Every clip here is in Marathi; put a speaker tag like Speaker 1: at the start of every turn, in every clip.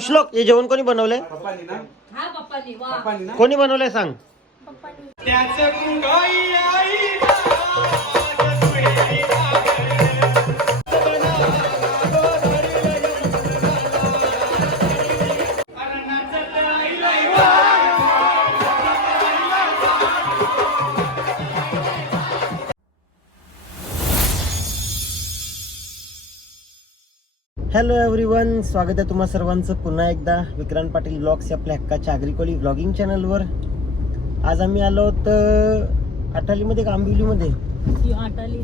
Speaker 1: श्लोक हे जेवण कोणी बनवलंय?
Speaker 2: पप्पानी ना?
Speaker 3: हा पप्पानी वा.
Speaker 2: पप्पानी ना?
Speaker 1: कोणी बनवलंय सांग? हॅलो एव्हरीवन स्वागत आहे तुम्हा सर्वांचं पुन्हा एकदा विक्रांत पाटील ब्लॉग्स या आपल्या हक्काच्या आग्रिकोली ब्लॉगिंग चॅनलवर आज आम्ही आलो आहोत अं, अटालीमध्ये का आंबिवलीमध्ये?
Speaker 3: ती आटाली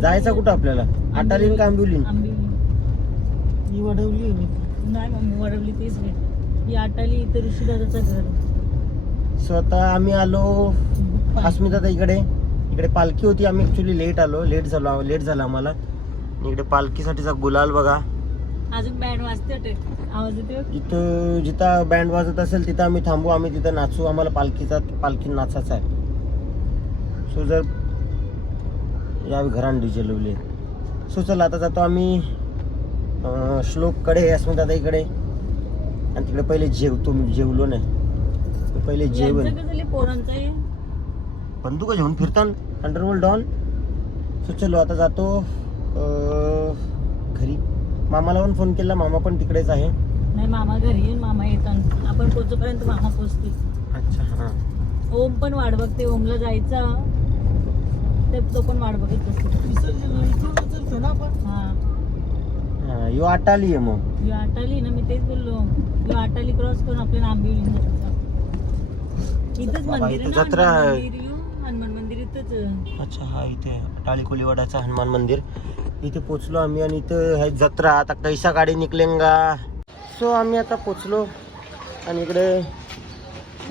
Speaker 1: जायचं कुठं आपल्याला? अटाली का आंबिवली?
Speaker 3: आंबिवली.
Speaker 4: ही वडवली आहे मी.
Speaker 3: नाही मम्मी वडवली तेच भेट ही आटाली इथं ऋषीदादाचं घर
Speaker 1: स्वतः आम्ही आलो अस्मिता इकडे इकडे पालखी होती आम्ही ऍक्च्युली लेट आलो. लेट झालो लेट झाला आम्हाला. इकडे पालखीसाठीचा गुलाल बघा.
Speaker 3: अजून बँड वाजते वाटते. आवाज येते
Speaker 1: इथं जिथं बँड वाजत असेल तिथं आम्ही थांबू आम्ही तिथं नाचू. आम्हाला पालखीचा पालखी नाचायचा आहे. सो जर या घरान डीजे लावले. सो चला आता जातो आम्ही श्लोककडे अस्मिताताईकडे आणि तिकडे पहिले जेवतो मी जेवलो नाही. पहिले जेवण. बंदूक घेऊन फिरतान अंडरवर्ल्ड डॉन सो चलो आता जातो. घरी. मामाला पण फोन केला मामा पण तिकडेच आहे.
Speaker 3: नाही मामा घरी येईन मामा येतात. आपण पोचोपर्यंत मामा पोचतील.
Speaker 1: अच्छा हां.
Speaker 3: ओम पण वाट बघते ओमला जायचं. ते तो पण वाट बघत असतो हा.
Speaker 1: यो आटाली आहे मग.
Speaker 3: यो आटाली ना मी तेच बोललो. यो आटाली क्रॉस करून आपल्याला आंबिवली जायचं इथंच मंदिर आहे ना हनुमान मंदिर इथंच
Speaker 1: अच्छा हा इथे टाळी कोलीवाडाचा हनुमान मंदिर. इथे पोचलो आम्ही आणि इथं आहे जत्रा. आता कैसा गाडी निकलेंगा? सो आम्ही आता पोचलो आणि इकडे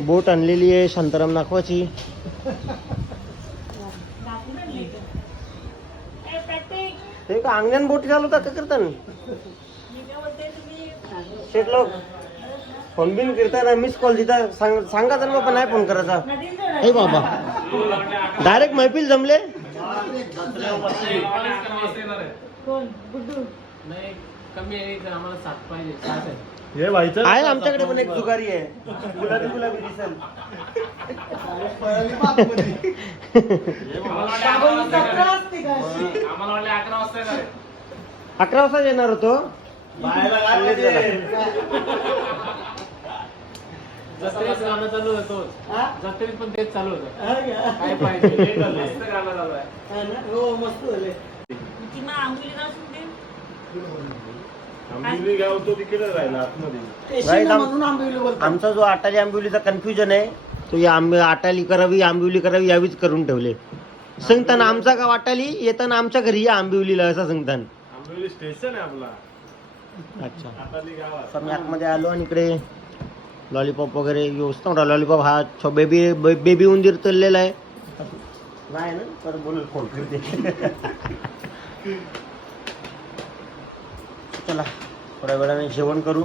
Speaker 1: बोट आणलेली आहे शांताराम नाखवाची हे का अंगण्यान बोट चालवता का शेट लोक फोन बिन करताना मिस कॉल दिता सांग सांगा तर बाबा नाही फोन करायचा. हे बाबा. डायरेक्ट मैफिल जमले?
Speaker 3: कोण? गुड्डू
Speaker 5: नाही कमी आहे तर आम्हाला सात पाहिजे. सात आहे.
Speaker 1: आहे आमच्याकडे पण एक जुगारी आहे. गुलाबी गुलाबी दिसल.
Speaker 4: जत्रा असते का? अशी?
Speaker 5: आम्हाला वाटले अकरा वाजता येणार आहे.
Speaker 1: अकरा वाजता येणार होतो.
Speaker 5: जत्रेत गाणं चालू होतो
Speaker 4: हा?
Speaker 5: जत्रेत पण तेच चालू होतं.
Speaker 4: हा?
Speaker 5: काय पाहिजे? मस्त गाणं चालू आहे.
Speaker 4: हा ना? मस्त झाले.
Speaker 3: ती मग
Speaker 4: आंबवली
Speaker 1: आमचा जो आटाली आंबिवलीचा कन्फ्युजन आहे तो या आंबे आटाली करावी आंबिवली करावी यावीच करून ठेवले. सांगताना आमचा गाव आटाली येताना आमच्या घरी या आंबिवलीला असं सांगताना.
Speaker 6: आंबोली स्टेशन आहे आपला.
Speaker 1: अच्छा. तर आम्ही आतमध्ये आलो आणि इकडे लॉलीपॉप वगैरे व्यवस्थित होता लॉलीपॉप हा छो बेबी बेबी उंदीर तळलेला आहे. नाही ना? तर बोल फोन करते? चला थोड्या वेळाने जेवण करू.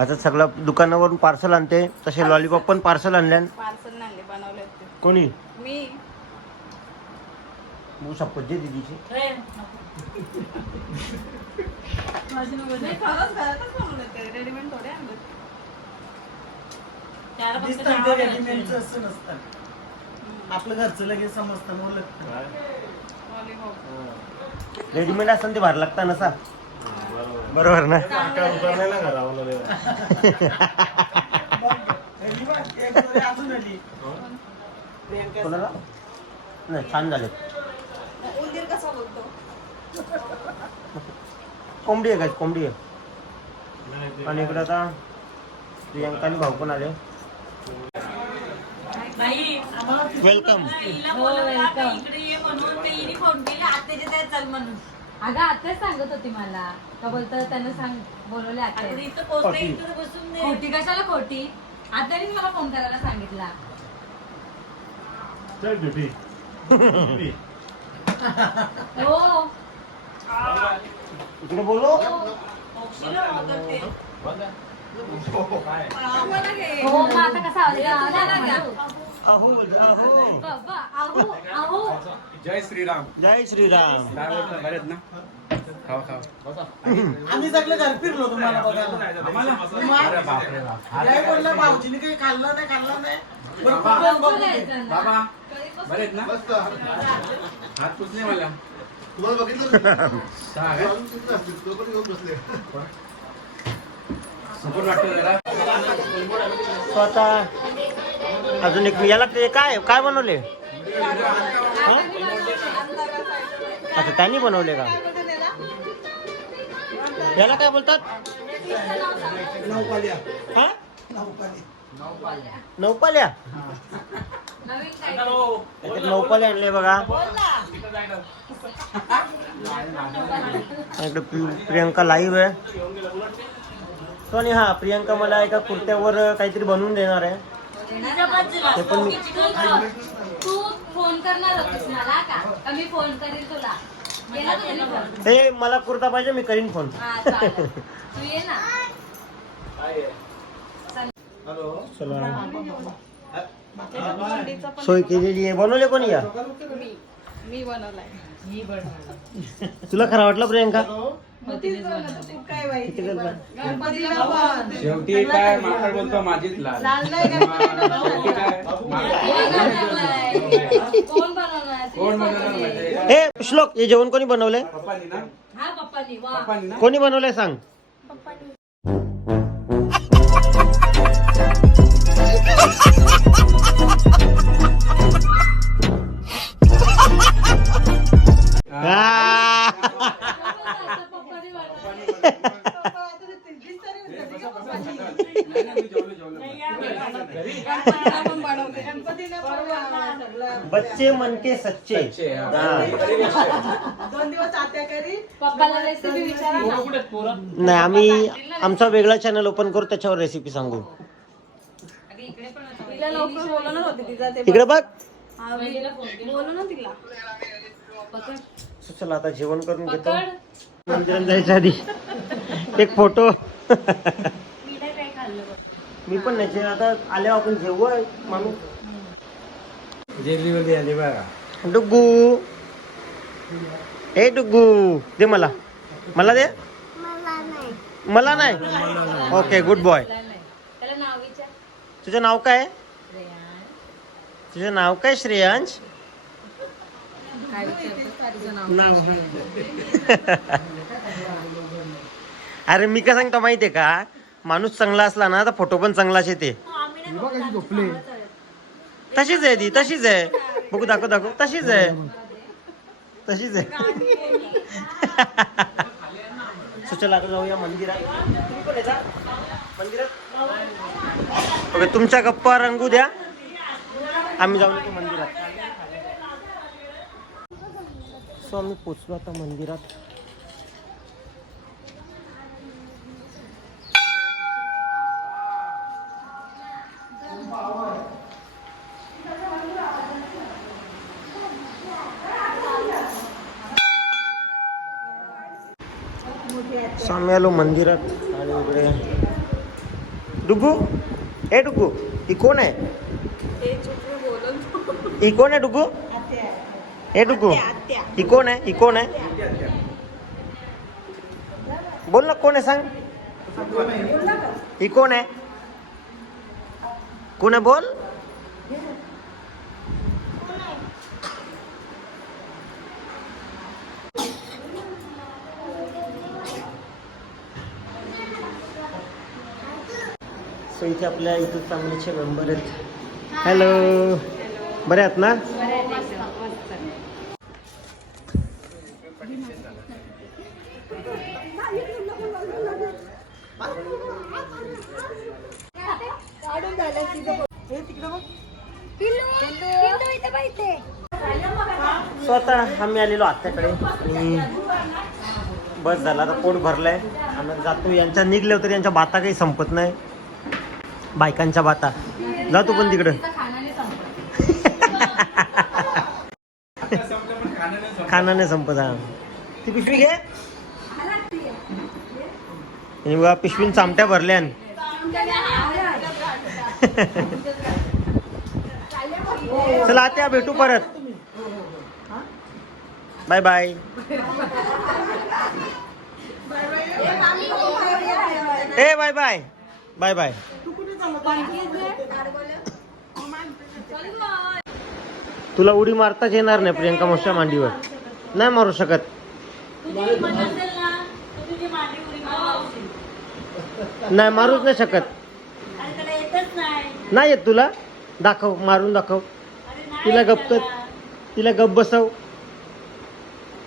Speaker 1: आता सगळं दुकानावरून पार्सल आणते. तसे लॉलीपॉप पण पार्सल आणल्यान
Speaker 7: पार्सल आणले बनवले
Speaker 1: कोणी?
Speaker 7: मी.
Speaker 1: शपथ दे दीदीची.
Speaker 7: नाही खरंच घरातच बनवले ते रेडीमेड थोडे आणले
Speaker 3: त्याला फक्त
Speaker 4: दिसतं
Speaker 3: नाव
Speaker 4: ते
Speaker 3: द्यायचं.
Speaker 4: रेडीमेडचं असं नसतं. आपलं घरचं लगेच समजतं मग लागतं
Speaker 7: लॉलीपॉप
Speaker 1: रेडीमेड असताना ते भार लागता नसा बरोबर. ना?
Speaker 4: एक अजून आली. प्रियंका
Speaker 1: कोणाला? नाही छान झाले
Speaker 7: उंदीर कसा बोलतो?
Speaker 1: कोंबडी आहे काय कोंबडी आहे. आणि इकडे आता प्रियंका आणि भाऊ पण आले.
Speaker 3: बाई,
Speaker 1: वेलकम
Speaker 3: म्हणून
Speaker 8: अगं आताच सांगत होती मला. का बोलतं त्यांना सांग बोलवले
Speaker 3: आता
Speaker 8: खोटी. कशाला खोटी? आत्यानेच मला फोन करायला सांगितला. हो.
Speaker 1: इकडे बोलो?
Speaker 8: हो. मग आता कसा.
Speaker 1: अहो अहो
Speaker 8: अहो.
Speaker 2: जय श्रीराम.
Speaker 1: जय श्रीराम.
Speaker 2: बरेच ना
Speaker 4: आम्ही सगळे घर फिरलो तुम्हाला बघायला. भाऊजीने काही खाल्लं नाही खाल्लं नाही.
Speaker 2: बाबा. बरे आहेत ना? हात पुसले मला. सहा काय? सुपर वाटतं जरा
Speaker 1: तो आता अजून एक याला ते काय काय बनवले? हा? अच्छा त्यांनी बनवले का? याला काय बोलतात? हा? नौपाल्या
Speaker 8: नवीन काय?
Speaker 1: याच्यात नौपाले आणले बघा. इकडे प्रि- प्रियंका लाईव्ह आहे. सोनी हा प्रियंका मला एका कुर्त्यावर काहीतरी बनवून देणार आहे. ते पण मी
Speaker 8: तू फोन करणार होतीस मला का? का मी फोन करील तुला? केला का त्याने फोन
Speaker 1: हे मला कुर्ता पाहिजे मी करीन फोन
Speaker 8: हा चालेल. तू ये ना.
Speaker 1: चला. सोय केलेली आहे. बनवले कोणी या?
Speaker 7: मी. बनवलाय.
Speaker 1: तुला खरं वाटलं प्रियंका?
Speaker 7: तीच बनवलं, तू काय बाई?
Speaker 1: किती दिवस झाले?
Speaker 7: गणपतीला पण.
Speaker 2: शेवटी काय माकड बोलतो माझीच लाल.
Speaker 7: लाल नाही गणपतीला
Speaker 2: शेवटी काय माकड-
Speaker 8: कोण बनवणार
Speaker 2: कोण बनवणार म्हणजे
Speaker 1: हे श्लोक हे जेवण कोणी बनवलंय?
Speaker 2: पप्पानी ना?
Speaker 8: हा पप्पानी वा.
Speaker 2: पप्पानी ना?
Speaker 1: कोणी बनवलंय सांग. बच्चे मनके सच्चे.
Speaker 2: अच्छे.
Speaker 7: दोन दिवस आत्या करी.
Speaker 8: पप्पाला रेसिपी विचारा ना.
Speaker 5: कुठे आहेत पोरं?
Speaker 1: नाही आम्ही आमचा वेगळा चॅनल ओपन करू त्याच्यावर रेसिपी सांगू
Speaker 8: अगं इकडे पण आता
Speaker 7: तिला लवकर बोलवणार होते तिचा ते
Speaker 1: इकडे बघ.
Speaker 7: हा, मी बोलू ना तिला?
Speaker 1: चला आता जेवण करून घेतो.
Speaker 8: पकड.
Speaker 1: मंदिरात जायच्या आधी. एक फोटो.
Speaker 3: मी
Speaker 1: पण नाही आता आल्यावर आपण जेवू माणूस.
Speaker 2: जेलीवरती आली बघा.
Speaker 1: डुग्गू. ए डुग्गू. दे मला. मला दे. मला नाही. ओके गुड बॉय
Speaker 8: त्याला नाही. त्याला नाव विचार.
Speaker 1: तुझं नाव काय?
Speaker 8: रेयान
Speaker 1: तुझं नाव काय श्रेयांश? अरे मी काय सांगतो माहितीये का? माणूस चांगला असला ना तर फोटो पण चांगलाच येते. तशीच आहे ती तशीच आहे. बघू दाखव दाखव. तशीच आहे. तशीच आहे. जाऊया मंदिरात. मंदिरात? ओके तुमच्या गप्पा रंगू द्या. आम्ही जाऊन येतो मंदिरात. सो आम्ही पोचलो आता मंदिरात. सो आम्ही आलो मंदिरात. आणि इकडे डुगू ए डुगू ही कोण आहे? ही कोण आहे डुगू ए डुगू ही कोण आहे ही कोण आहे बोल ना कोण आहे सांग ही कोण आहे कोण आहे बोल सो इथे आपल्या इथे चांगलेचे मेंबर आहेत. हॅलो बरे आहेत ना? सो आता आम्ही आलेलो आत्याकडे. आणि बस झाला आता पोट भरलंय. आम्ही जातो. यांच्या निघल्या तरी यांच्या बाता काही संपत नाही. बायकांच्या बाता जातो पण तिकडं.
Speaker 8: खाना
Speaker 1: नाही संपत ती पिशवी घे. आणि बघा पिशवीन चामट्या भरल्या चला आता भेटू परत. Bye bye. ए बाय बाय. Bye bye. तुला उडी मारताच येणार नाही प्रियंका मोशा मांडीवर. नाही मारू शकत.
Speaker 3: मारवायची.
Speaker 1: नाही मारूच नाही शकत.
Speaker 3: अरे त्याला येतच नाही.
Speaker 1: नाही येत तुला? दाखव मारून दाखव. तिला गप्प. तिला गप बसव.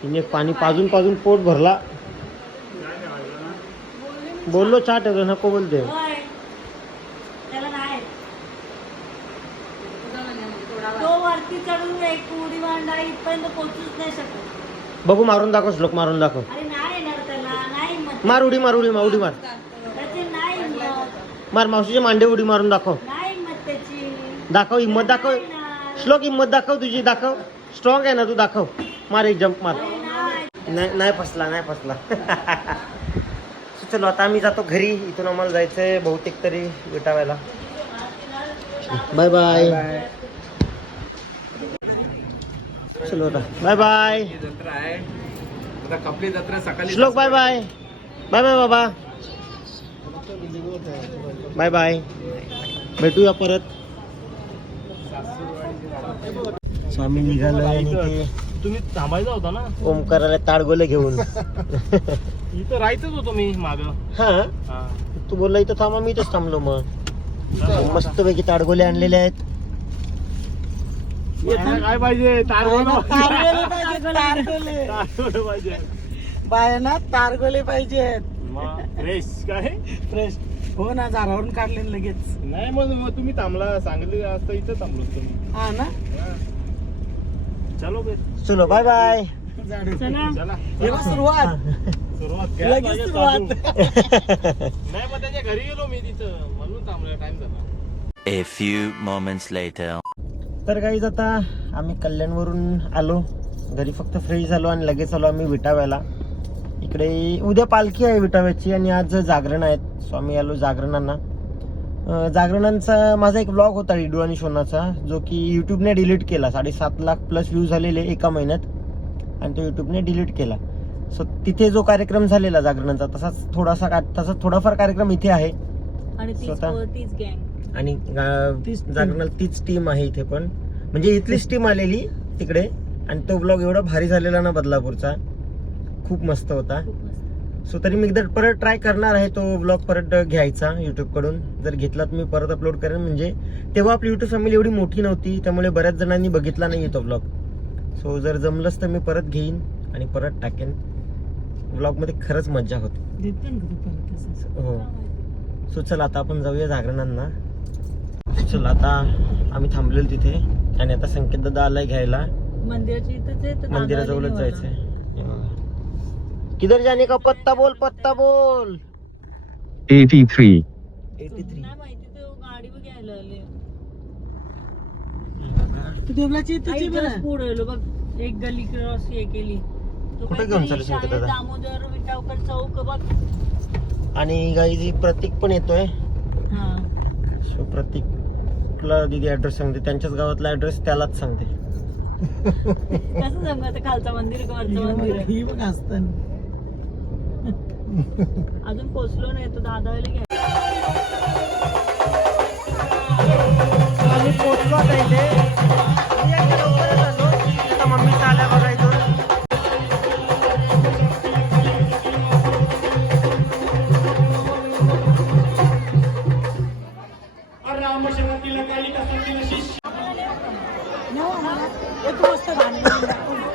Speaker 1: तिने पाणी पाजून पाजून पोट भरला. बोललो चहा ठेवतो नको बोलते
Speaker 7: म्हणजे थोडा वेळ.
Speaker 3: तो वरती चढून एक उडी मांडा इथपर्यंत पोहोचूच नाही शकत.
Speaker 1: बघू मारून दाखव श्लोक मारून दाखव.
Speaker 3: अरे नाही येणार त्याला नाही हिंमत.
Speaker 1: मार उडी मार उडी मार उडी मार. मार मावशीचे मांडे उडी मारून दाखव.
Speaker 3: नाही हिंमत त्याची.
Speaker 1: दाखव हिंमत दाखव. श्लोक हिंमत दाखव तुझी दाखव. स्ट्रॉंग आहे ना तू दाखव. मार एक जम्प मार.
Speaker 3: नाही.
Speaker 1: नाही फसला नाही फसला. चलो आता आम्ही जातो घरी. इथून आम्हाला जायचंय बहुतेक तरी विटाव्याला. बाय बाय चलो बाय बाय
Speaker 2: जत्रा आहे. आता कपली जत्रा सकाळी
Speaker 1: Shlok bye bye bye bye बाबा. बाय बाय भेटूया परत. स्वामी ते
Speaker 6: तुम्ही थांबायचा होता ना?
Speaker 1: ओमकाराला ताडगोले घेऊन.
Speaker 6: इथं राहायचंच होतो मी माग.
Speaker 1: हा? तू बोलला इथं थांबा मी इथंच थांबलो मग. मस्त पैकी ताडगोले आणलेले आहेत.
Speaker 6: काय पाहिजे? तारगोला
Speaker 4: तारगोले पाहिजे. तारगोले
Speaker 6: तारगोला पाहिजे.
Speaker 4: बायना तारगोले पाहिजेत
Speaker 6: मग फ्रेश काय?
Speaker 4: फ्रेश हो ना झाडावरून काढले लगेच.
Speaker 6: नाही मग मग तुम्ही थांबला सांगली असतं इथं थांबलो तुम्ही
Speaker 4: हा ना?
Speaker 6: हा. चलो बे.
Speaker 1: चलो बाय बाय
Speaker 4: झाडू
Speaker 3: चला.
Speaker 6: चला.
Speaker 4: हे बघ सुरुवात.
Speaker 6: सुरुवात
Speaker 4: लगेच सुरुवात.
Speaker 6: नाही मग त्याच्या घरी गेलो मी तिथं. म्हणून थांबलो टाइम झाला.
Speaker 9: A few moments later.
Speaker 1: तर काहीच आता आम्ही कल्याणवरून आलो. घरी फक्त फ्रेश झालो आणि लगेच आलो आम्ही विटाव्याला. इकडे उद्या पालखी आहे विटाव्याची आणि आज जागरण आहेत. स्वामी आलो जागरणांना. जागरणांचा माझा एक ब्लॉग होता रिडू आणि शोनाचा जो की यूट्यूबने डिलीट केला. साडेसात लाख प्लस व्ह्यूज झालेले एका महिन्यात. आणि तो यूट्यूबने डिलीट केला. सो तिथे जो कार्यक्रम झालेला जागरणांचा तसाच थोडासा तसाच थोडाफार कार्यक्रम इथे आहे.
Speaker 3: आणि
Speaker 1: आणि. जागरणाला तीच टीम आहे इथे पण. म्हणजे इथलीच टीम आलेली तिकडे. आणि तो ब्लॉग एवढा भारी झालेला ना बदलापूरचा. खूप मस्त होता. सो तरी मी एकदा परत ट्राय करणार आहे तो ब्लॉग परत घ्यायचा YouTube कडून. जर घेतला तर मी परत अपलोड करेन. म्हणजे तेव्हा आपली युट्यूब फॅमिली एवढी मोठी नव्हती. त्यामुळे बऱ्याच जणांनी बघितला नाही तो ब्लॉग सो जर जमलंच तर मी परत घेईन आणि परत टाकेन. ब्लॉगमध्ये खरंच मजा होती. हो. सो चल आता आपण जाऊया जागरणांना. चल आता आम्ही थांबलेलो तिथे आणि आता संकेत दादा आलाय घ्यायला. मंदिराजवळच जायचंय. किधर जाने का? पत्ता बोल पत्ता बोल.
Speaker 10: 83.
Speaker 1: एटी थ्री
Speaker 3: पुढे आलो. बघ. एक गली क्रॉस हे केली.
Speaker 1: कुठे घेऊन संकेत दादा?
Speaker 3: दामोदर विटावकर चौक बघ.
Speaker 1: आणि गाईजी प्रतीक पण येतोय.
Speaker 3: हा.
Speaker 1: प्रतीकला दिदी ऍड्रेस सांगते. त्यांच्याच गावातला ऍड्रेस त्यालाच सांगते.
Speaker 3: कसं खालचं मंदिर वरचं मंदिर? आहे?
Speaker 4: ही बघ असताना
Speaker 3: अजून पोचलो नाही तो
Speaker 1: आम्ही आता इथे.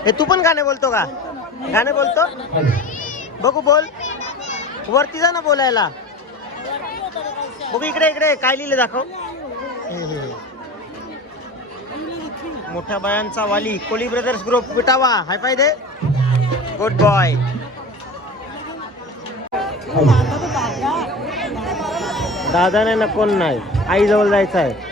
Speaker 1: हे तू पण गाणे बोलतो का? गाणे बोलतो? बघू बोल. वरती जा ना बोलायला. बघू इकडे इकडे. काय लिहिले दाखव. मोठ्या बायांचा वाली. Koli brothers group Vitawa. Hi पाय दे. गुड बॉय दादा नाही ना कोण नाही. आई जवळ जायचं आहे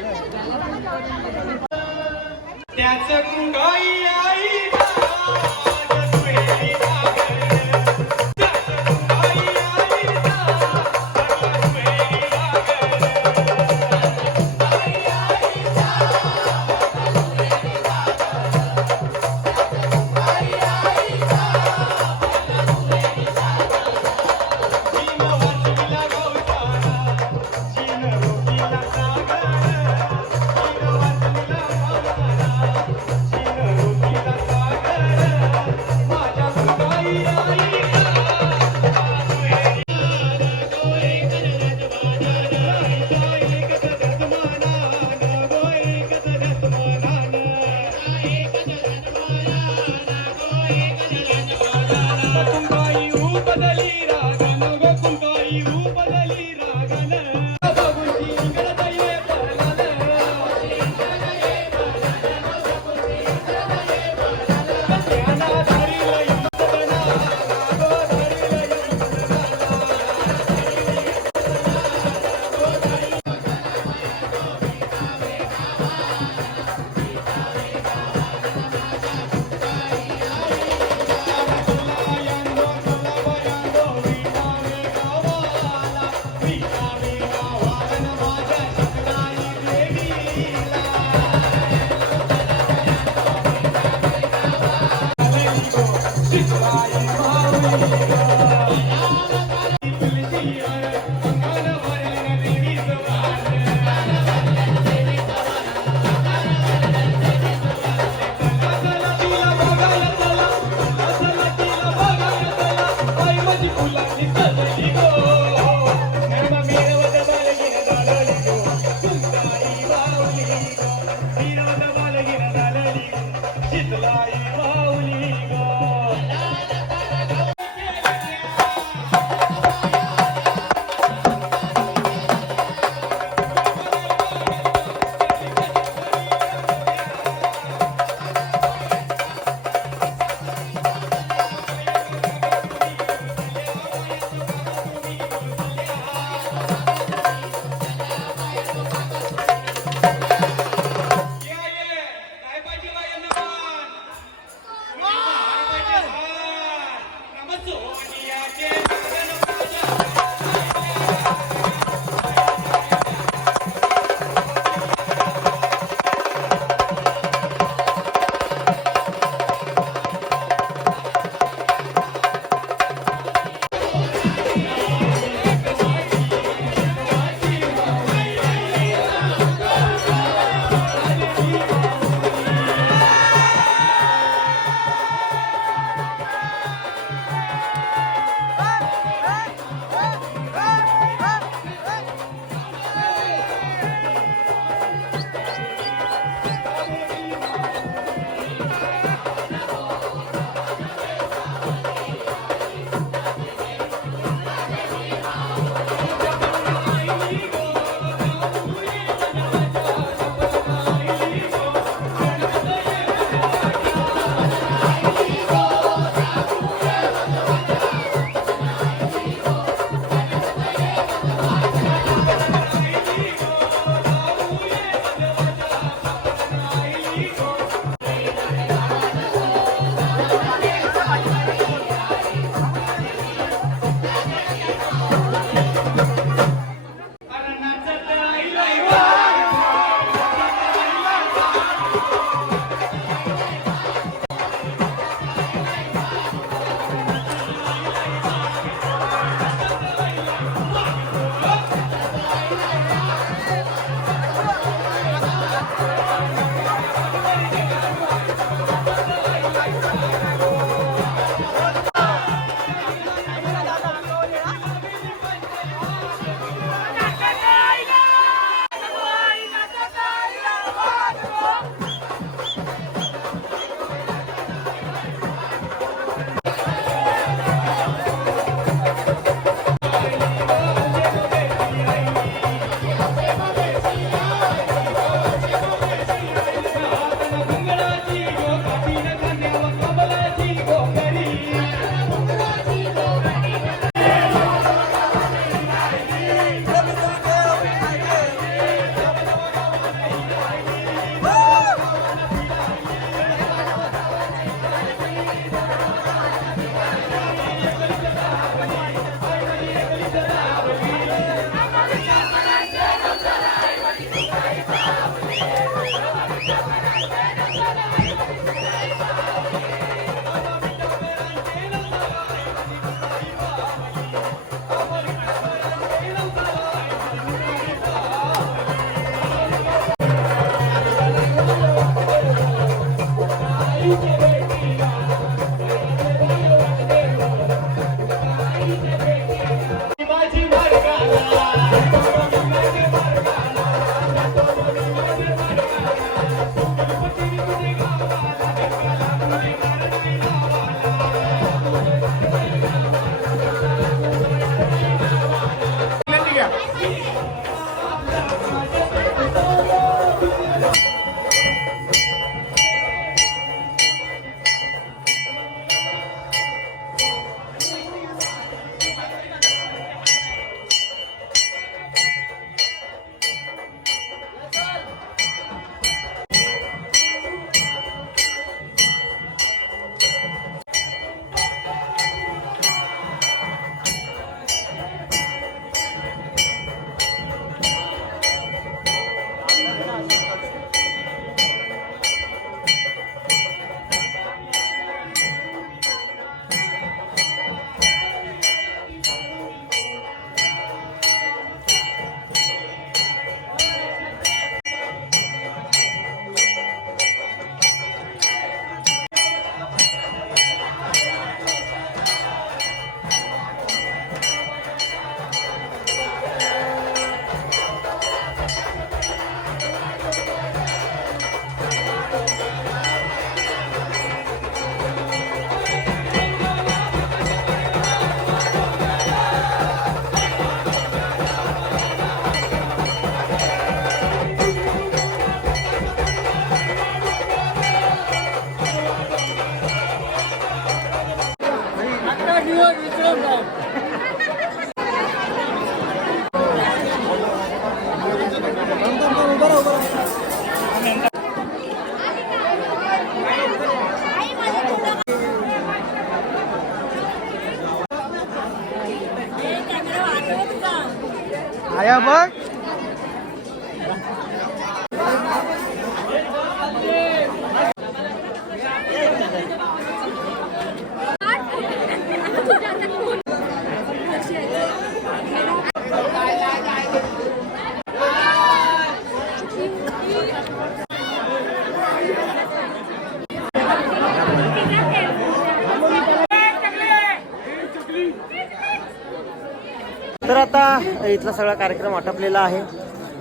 Speaker 1: इथला सगळा कार्यक्रम आटपलेला आहे.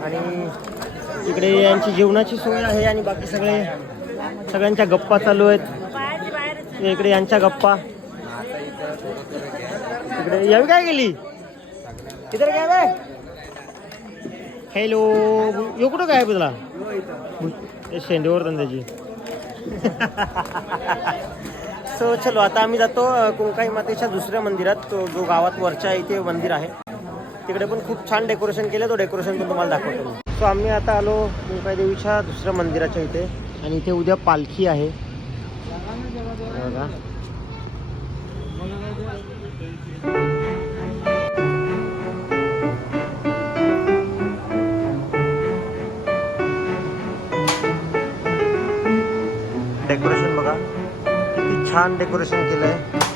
Speaker 1: आणि इकडे यांची जेवणाची सोय आहे आणि बाकी सगळे सगळ्यांच्या गप्पा चालू आहेत. इकडे यांच्या गप्पा. इकडे यावी काय गेली? इतर काय बाय हॅलो यो कुठं काय तुला? शेंडेवर धंद्याची. सो चलो आता आम्ही जातो अ, कुंकाई मातेच्या दुसऱ्या मंदिरात. तो जो गावात वरच्या इथे मंदिर आहे. तिकडे पण खूप छान डेकोरेशन केलं तो डेकोरेशन पण तुम्हाला दाखवतो सो आम्ही आता आलो देवीच्या दुसऱ्या मंदिराच्या इथे. आणि इथे उद्या पालखी आहे. बघा. डेकोरेशन बघा. किती छान डेकोरेशन केलंय.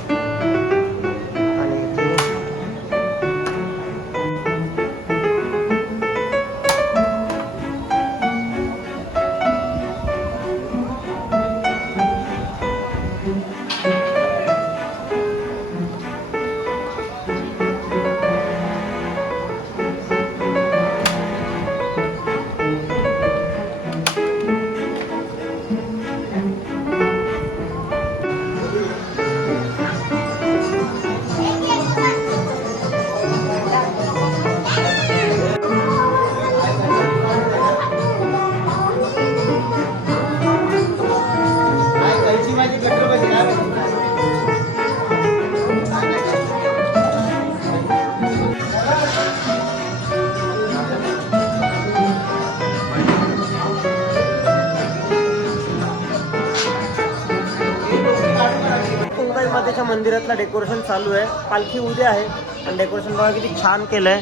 Speaker 1: डेकोरेशन चालू आहे. पालखी उद्या आहे. पण डेकोरेशन बघा किती छान केलंय.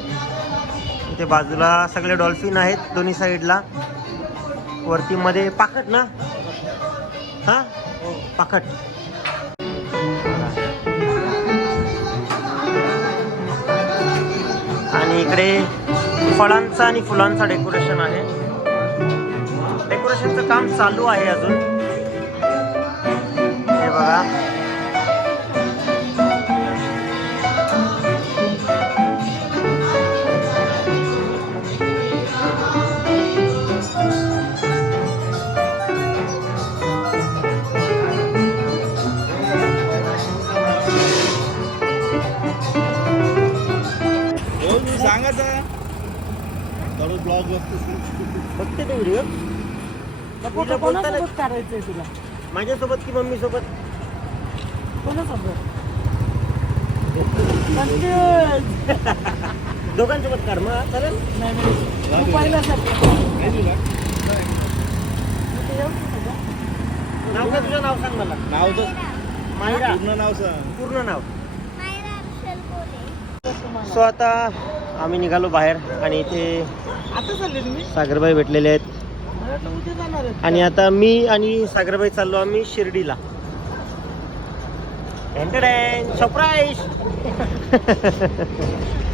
Speaker 1: इथे बाजूला सगळे डॉल्फिन आहेत दोन्ही साईडला. वरती मध्ये पाकट ना? हा? पाकट आणि इकडे फळांचं आणि फुलांचं डेकोरेशन आहे. डेकोरेशनचं काम चालू आहे अजून. हे बघा.
Speaker 6: ब्लॉग
Speaker 1: बघतो ते व्हिडिओ
Speaker 4: फोटो कोणासोबत काढायचंय तुला?
Speaker 1: माझ्यासोबत की मम्मी सोबत
Speaker 4: कोणासोबत
Speaker 1: दोघांसोबत काढ मग चालेल?
Speaker 4: तू पहिल्यासारखं.
Speaker 1: नाव का तुझं नाव सांग मला.
Speaker 6: नाव तर
Speaker 1: माहिरा
Speaker 6: पूर्ण नाव सांग.
Speaker 1: पूर्ण नाव. सो आता आम्ही निघालो बाहेर आणि इथे
Speaker 4: आता चालले तुम्ही?
Speaker 1: सागरबाई भेटलेले आहेत.
Speaker 4: मला वाटलं उद्या जाणार आहे
Speaker 1: आणि आता मी आणि सागरबाई चाललो आम्ही शिर्डीला. सरप्राईज